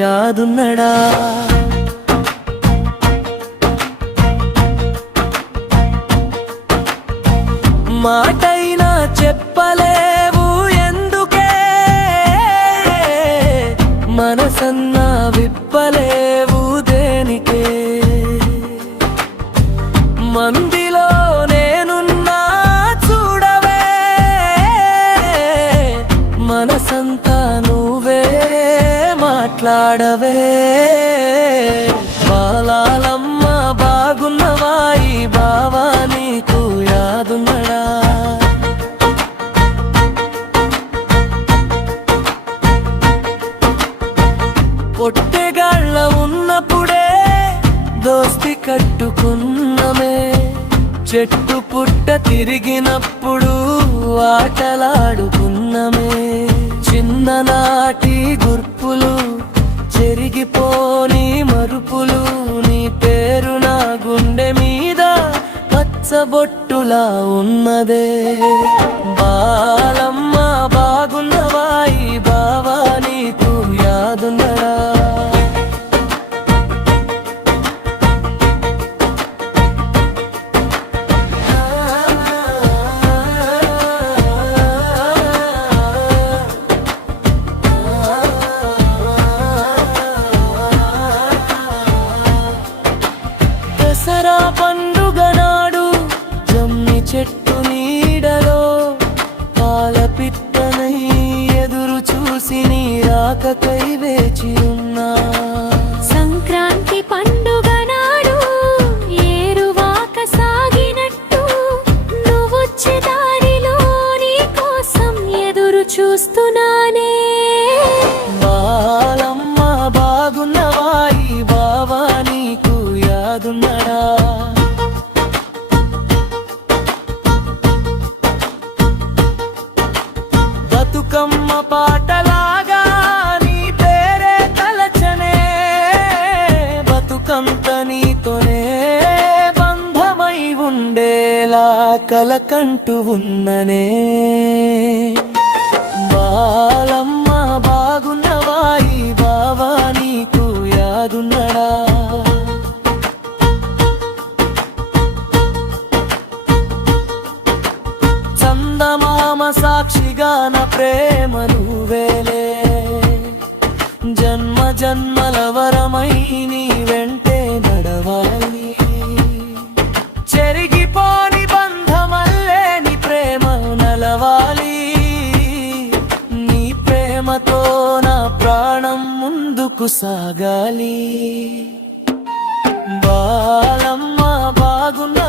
యాదున్నడా? మాటైనా చెప్పలేవు ఎందుకే, మనసన్నా విప్పలేవు దేనికే? మందిలో నేనున్నా చూడవే, మనసంతా నువ్వే మాట్లాడవే. బాలాలమ్మ బాగున్నవా? ఈ బావా నీకు యాదున్నడా? పొట్టెగాళ్ళ ఉన్నప్పుడే దోస్తి కట్టుకున్నమే, చెట్టు పుట్ట తిరిగినప్పుడు ఆటలాడుకున్నమే. చిన్ననాటి గుర్పులు చెరిగిపోని మరుపులు, నీ పేరు నా గుండె మీద పచ్చబొట్టులా ఉన్నదే. బాలమ్మ బాగున్నవా? ఈ బావా నీకు యాదున్నడా? దసరా పండుగ నాడు జమ్మి చెట్టు నీడలో పాలపిట్టనై ఎదురు చూసి నీ రాకకై వేచి ఉన్నా. సంక్రాంతి పండుగ నాడు ఏరువాక సాగినట్టు నువ్వొచ్చే దారిలో నీ కోసం ఎదురు చూస్తున్నానే. బాలమ్మ బాగున్నవా? ఈ బావా నీకు యాదున్నడా? బతుకమ్మ పాటలాగా నీ పేరే తలచనే, బతుకంత నీతోనే బంధమై ఉండేలా కలకంటూ ఉన్ననే. బాలమ్మ బాగున్నవా? ఈ బావా నీకు యాదున్నడా? చందమామ సాక్షిగా నా ప్రేమ నువ్వేలే, జన్మ జన్మల వరమై నీ వెంటే నడవాలి. చెరిగిపోని బంధమల్లే నీ ప్రేమ నలవాలి. నీ ప్రేమతో నా ప్రాణం ముందుకు సాగాలి. బాలమ్మ బాగున్న